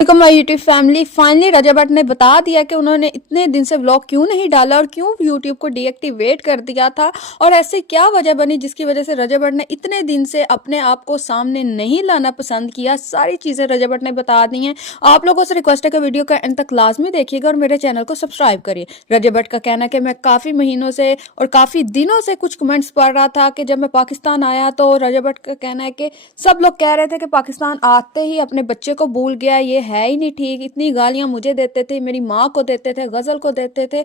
Welcome my YouTube family. Finally Raza Bhatt ने बता दिया कि उन्होंने इतने दिन से व्लॉग क्यों नहीं डाला और क्यों यूट्यूब को डीएक्टिवेट कर दिया था और ऐसे क्या वजह बनी जिसकी वजह से रजा भट्ट ने इतने दिन से अपने आप को सामने नहीं लाना पसंद किया। सारी चीज़ें रजा भट्ट ने बता दी हैं। आप लोगों से रिक्वेस्ट है कि वीडियो का एंड तक लाजमी देखिएगा और मेरे चैनल को सब्सक्राइब करिए। रजा भट्ट का कहना है कि मैं काफ़ी महीनों से और काफ़ी दिनों से कुछ कमेंट्स पढ़ रहा था कि जब मैं पाकिस्तान आया तो रजा भट्ट का कहना है कि सब लोग कह रहे थे कि पाकिस्तान आते ही अपने बच्चे को भूल गया, ये है ही नहीं ठीक। इतनी गालियां मुझे देते थे, मेरी माँ को देते थे, गजल को देते थे,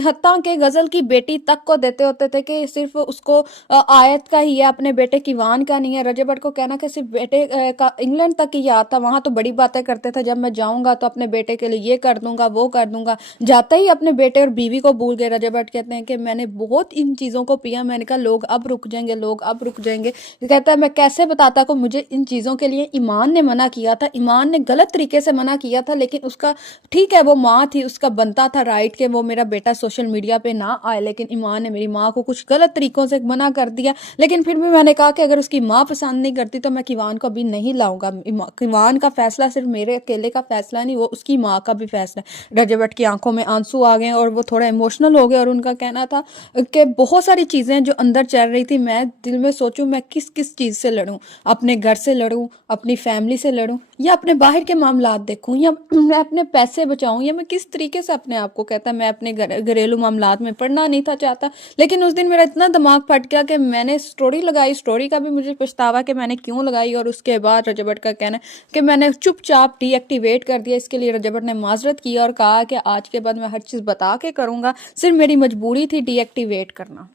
हत्ता के गजल की बेटी तक को देते होते थे कि सिर्फ उसको आयत का ही है, अपने बेटे किवान का नहीं है। रजा भट्ट को कहना कि सिर्फ बेटे का इंग्लैंड तक ही याद था, वहां तो बड़ी बातें करते थे, जब मैं जाऊंगा तो अपने बेटे के लिए ये कर दूंगा वो कर दूंगा, जाते ही अपने बेटे और बीवी को भूल गए। रजा भट्ट कहते हैं कि मैंने बहुत इन चीज़ों को पिया, मैंने कहा लोग अब रुक जाएंगे, लोग अब रुक जाएंगे। कहता है मैं कैसे बताता को मुझे इन चीज़ों के लिए ईमान ने मना किया था, ईमान ने गलत तरीके से मना किया था, लेकिन उसका ठीक है वो माँ थी, उसका बनता था राइट कि वो मेरा बेटा सोशल मीडिया पे ना आए, लेकिन ईमान ने मेरी माँ को कुछ गलत तरीकों से मना कर दिया। लेकिन फिर भी मैंने कहा कि अगर उसकी माँ पसंद नहीं करती तो मैं किवान को अभी नहीं लाऊंगा। किवान का फैसला सिर्फ मेरे अकेले का फैसला नहीं, वो उसकी माँ का भी फैसला है। रजा भट्ट की आंखों में आंसू आ गए और वो थोड़ा इमोशनल हो गए और उनका कहना था कि बहुत सारी चीज़ें जो अंदर चल रही थी, मैं दिल में सोचूं मैं किस किस चीज़ से लड़ूं, अपने घर से लड़ूं, अपनी फैमिली से लड़ूं, या अपने बाहर के मामलात देखूं, या मैं अपने पैसे बचाऊं, या मैं किस तरीके से अपने आप को कहता मैं अपने घरेलू मामलात में पढ़ना नहीं था चाहता। लेकिन उस दिन मेरा इतना दिमाग फट गया कि मैंने स्टोरी लगाई, स्टोरी का भी मुझे पछतावा कि मैंने क्यों लगाई। और उसके बाद रजा भट्ट का कहना है कि मैंने चुपचाप डीएक्टिवेट कर दिया। इसके लिए रजा भट्ट ने माजरत की और कहा कि आज के बाद मैं हर चीज़ बता के करूँगा, सिर्फ मेरी मजबूरी थी डीएक्टिवेट करना।